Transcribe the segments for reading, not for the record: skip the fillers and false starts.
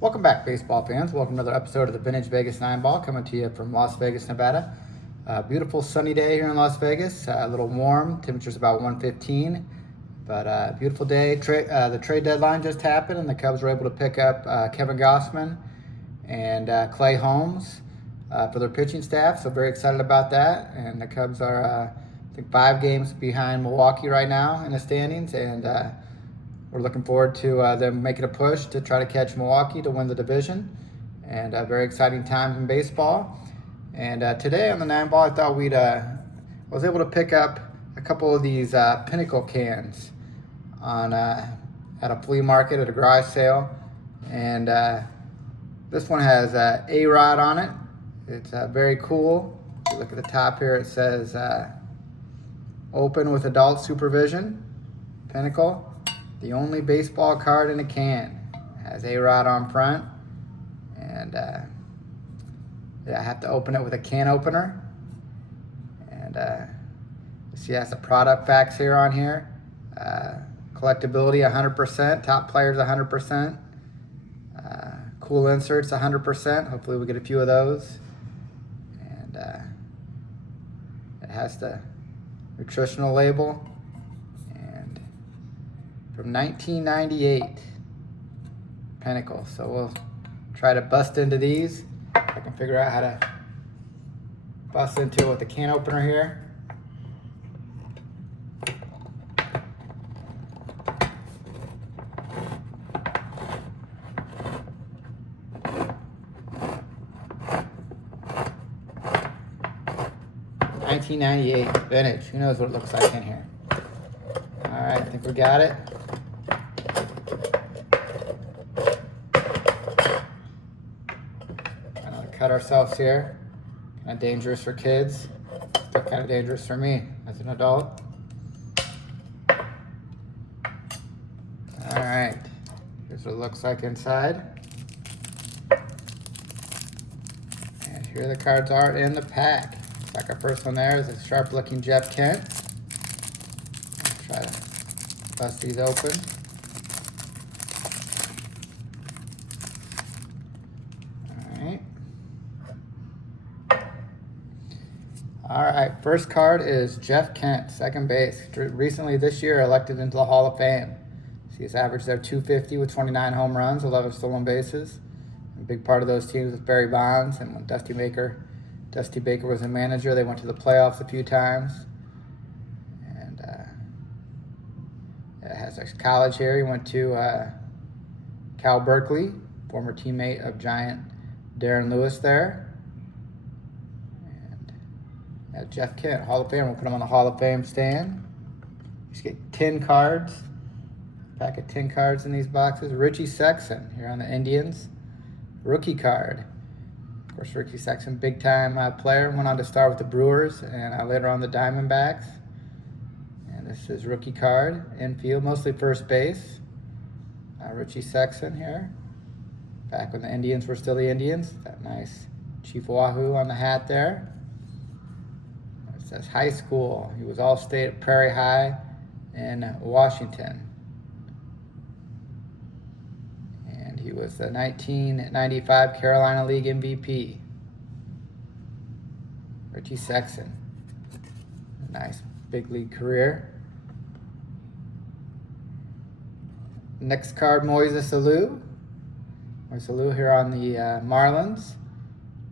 Welcome back, baseball fans. Welcome to another episode of the Vintage Vegas 9 Ball, coming to you from Las Vegas, Nevada. Beautiful sunny day here in Las Vegas. A little warm. Temperature's about 115. But beautiful day. The trade deadline just happened, and the Cubs were able to pick up Kevin Gossman and Clay Holmes for their pitching staff. So very excited about that. And the Cubs are, I think, 5 games behind Milwaukee right now in the standings, and we're looking forward to them making a push to try to catch Milwaukee to win the division. And very exciting times in baseball. And today on the 9 Ball, I thought I was able to pick up a couple of these Pinnacle cans at a flea market at a garage sale. And this one has A-Rod on it. It's very cool. If you look at the top here, it says open with adult supervision, Pinnacle. The only baseball card in a can. It has A-Rod on front. And yeah, I have to open it with a can opener. And see, it has the product facts here on here. Collectability 100%. Top players 100%. Cool inserts 100%. Hopefully we get a few of those. And it has the nutritional label. From 1998, Pinnacle. So we'll try to bust into these. I can figure out how to bust into it with the can opener here. '98 vintage. Who knows what it looks like in here? All right, I think we got it. Cut ourselves here. Kind of dangerous for kids. Still kind of dangerous for me as an adult. All right. Here's what it looks like inside. And here the cards are in the pack. Looks like our first one there is a sharp-looking Jeff Kent. I'll try to bust these open. All right, first card is Jeff Kent, second base. Recently this year elected into the Hall of Fame. See his average there, 250 with 29 home runs, 11 stolen bases. A big part of those teams was Barry Bonds, and when Dusty Baker was a manager, they went to the playoffs a few times. And it has his college here. He went to Cal Berkeley, former teammate of Giant Darren Lewis there. Jeff Kent, Hall of Fame. We'll put him on the Hall of Fame stand. Just get 10 cards. Pack of 10 cards in these boxes. Richie Sexson here on the Indians. Rookie card. Of course, Richie Sexson, big-time player. Went on to star with the Brewers and later on the Diamondbacks. And this is rookie card. Infield, mostly first base. Richie Sexson here. Back when the Indians were still the Indians. That nice Chief Wahoo on the hat there. It says high school. He was All-State at Prairie High in Washington. And he was the 1995 Carolina League MVP. Richie Sexson. Nice big league career. Next card, Moises Alou. Moises Alou here on the Marlins.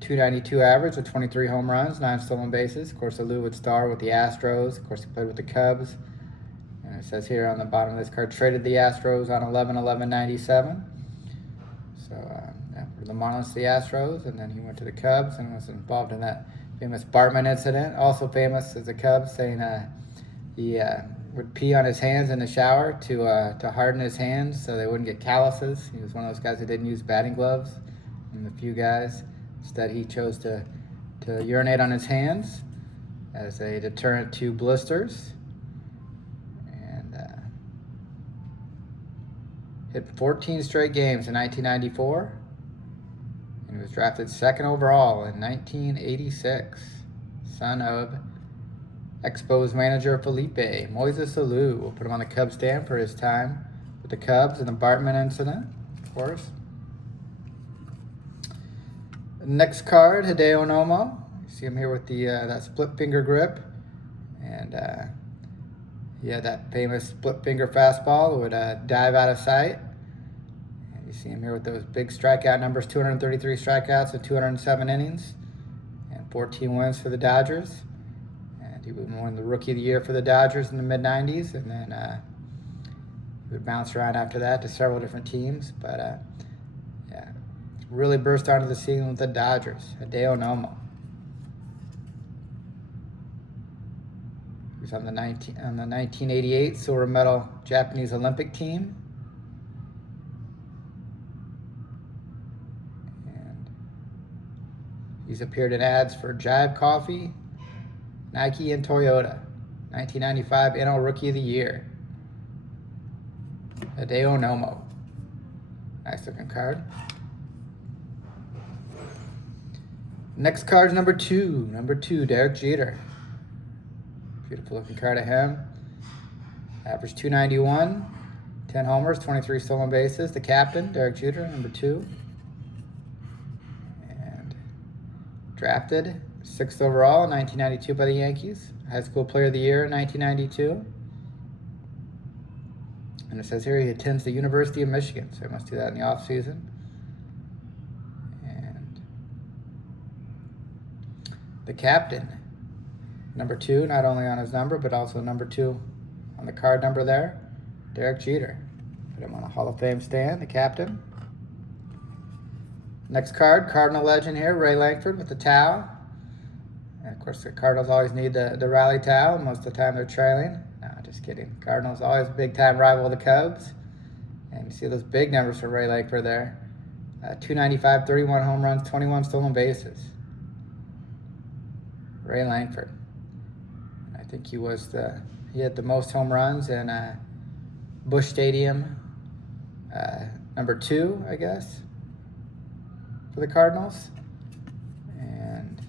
292 average with 23 home runs, 9 stolen bases. Of course, Alou would star with the Astros. Of course, he played with the Cubs. And it says here on the bottom of this card, traded the Astros on 11/11/97. So, yeah, for the Marlins to the Astros, and then he went to the Cubs and was involved in that famous Bartman incident. Also famous as the Cubs, saying he would pee on his hands in the shower to harden his hands so they wouldn't get calluses. He was one of those guys who didn't use batting gloves, and the few guys. Instead, he chose to urinate on his hands as a deterrent to blisters. And hit 14 straight games in 1994. And he was drafted second overall in 1986. Son of Expos manager Felipe Moises Alou. We'll put him on the Cubs stand for his time with the Cubs and the Bartman incident, of course. Next card, Hideo Nomo. You see him here with the that split finger grip, and he had that famous split finger fastball that would dive out of sight. And you see him here with those big strikeout numbers: 233 strikeouts in 207 innings, and 14 wins for the Dodgers. And he won the Rookie of the Year for the Dodgers in the mid '90s, and then he would bounce around after that to several different teams, but yeah, really burst onto the scene with the Dodgers. Hideo Nomo. He was on the 1988 silver medal Japanese Olympic team. And he's appeared in ads for Jive Coffee, Nike, and Toyota. 1995 NL Rookie of the Year. Hideo Nomo. Nice looking card. Next card is number 2. Number 2, Derek Jeter. Beautiful looking card of him. Average 291, 10 homers, 23 stolen bases. The captain, Derek Jeter, number 2. And drafted 6th overall in 1992 by the Yankees. High School Player of the Year in 1992. And it says here he attends the University of Michigan, so he must do that in the off season. And the captain, number 2, not only on his number, but also number 2 on the card number there, Derek Jeter. Put him on a Hall of Fame stand, the captain. Next card, Cardinal legend here, Ray Langford with the towel. And of course, the Cardinals always need the rally towel. Most of the time they're trailing. No, just kidding. Cardinals always a big-time rival of the Cubs. And you see those big numbers for Ray Langford there. 295, 31 home runs, 21 stolen bases. Ray Langford. I think he had the most home runs in Busch Stadium, number 2, I guess, for the Cardinals. And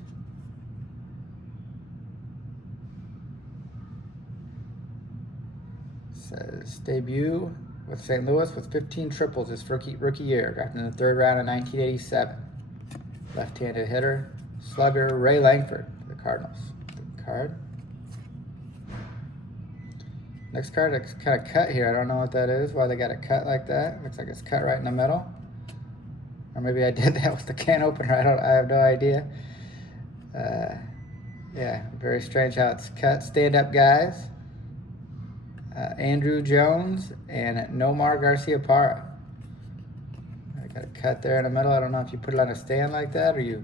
says debut with St. Louis with 15 triples his rookie year, drafted in the 3rd round in 1987. Left-handed hitter, slugger, Ray Langford for the Cardinals. Good card. Next card, it's kind of cut here. I don't know what that is, why they got it cut like that. Looks like it's cut right in the middle. Or maybe I did that with the can opener. I have no idea. Yeah, very strange how it's cut. Stand-up guys. Andrew Jones and Nomar Garciaparra. I got a cut there in the middle. I don't know if you put it on a stand like that or you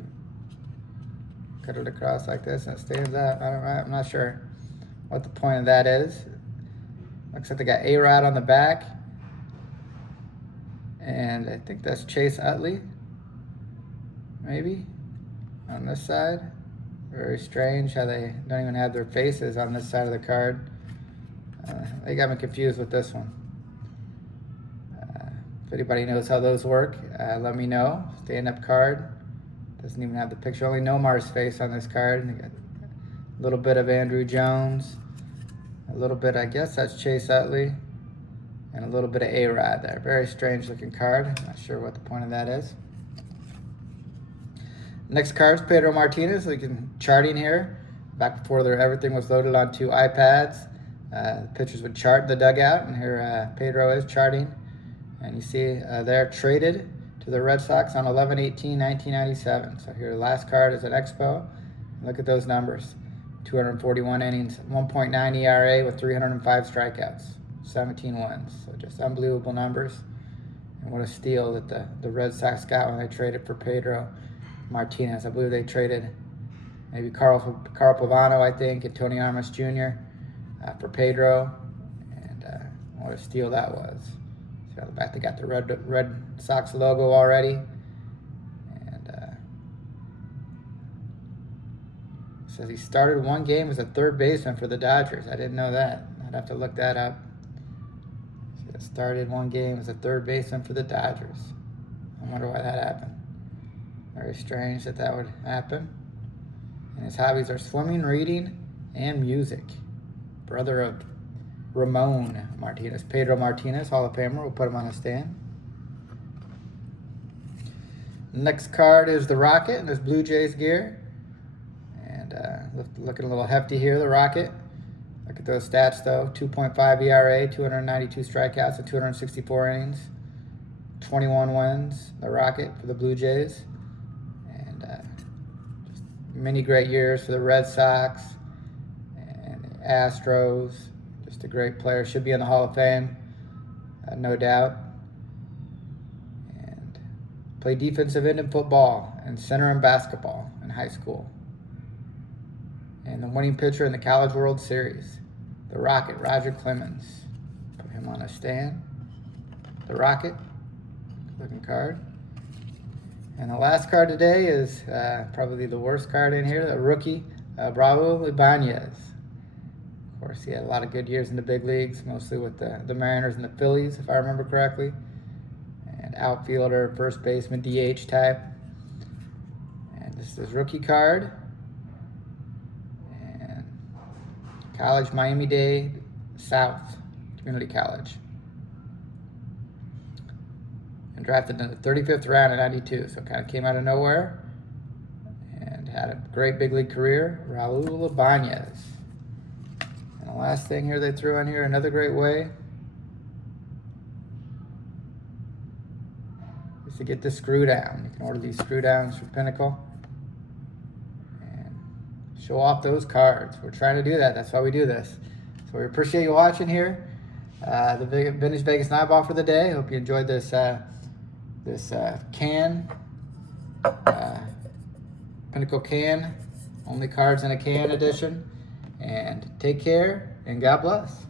cut it across like this and it stands out. I'm not sure what the point of that is. Looks like they got A-Rod on the back. And I think that's Chase Utley, maybe, on this side. Very strange how they don't even have their faces on this side of the card. They got me confused with this one. If anybody knows how those work, let me know. Stand-up card. Doesn't even have the picture. Only Nomar's face on this card. You got a little bit of Andrew Jones. A little bit, I guess that's Chase Utley. And a little bit of A-Rod there. Very strange looking card. Not sure what the point of that is. Next card is Pedro Martinez. So you can charting here. Back before everything was loaded onto iPads. The pitchers would chart the dugout, and here Pedro is charting. And you see they're traded to the Red Sox on 11/18/1997. So here the last card is an Expo. Look at those numbers. 241 innings, 1.9 ERA with 305 strikeouts, 17 wins. So just unbelievable numbers. And what a steal that the Red Sox got when they traded for Pedro Martinez. I believe they traded maybe Carl Pavano, I think, and Tony Armas Jr. For Pedro. And what a steal that was. See on the back they got the Red Sox logo already. Says he started one game as a third baseman for the Dodgers. I didn't know that. I'd have to look that up. So he started one game as a third baseman for the Dodgers. I wonder why that happened. Very strange that would happen. And his hobbies are swimming, reading, and music. Brother of Ramon Martinez. Pedro Martinez, Hall of Famer. We'll put him on a stand. Next card is the Rocket in this Blue Jays gear. And looking a little hefty here, the Rocket. Look at those stats though. 2.5 ERA, 292 strikeouts and 264 innings. 21 wins, the Rocket for the Blue Jays. And just many great years for the Red Sox and the Astros. Just a great player. Should be in the Hall of Fame, no doubt. And played defensive end in football and center in basketball in high school. And the winning pitcher in the College World Series, the Rocket, Roger Clemens. Put him on a stand. The Rocket, looking card. And the last card today is probably the worst card in here, the rookie, Bravo Ibanez. Of course, he had a lot of good years in the big leagues, mostly with the Mariners and the Phillies, if I remember correctly. And outfielder, first baseman, DH type. And this is his rookie card. College, Miami-Dade South Community College. And drafted in the 35th round in '92, so kind of came out of nowhere. And had a great big league career, Raul Ibanez. And the last thing here they threw on here, another great way, is to get the screw down. You can order these screw downs from Pinnacle. Show off those cards. We're trying to do that. That's why we do this. So we appreciate you watching here. The Vintage Vegas 9 Ball for the day. Hope you enjoyed this can. Pinnacle can. Only cards in a can edition. And take care and God bless.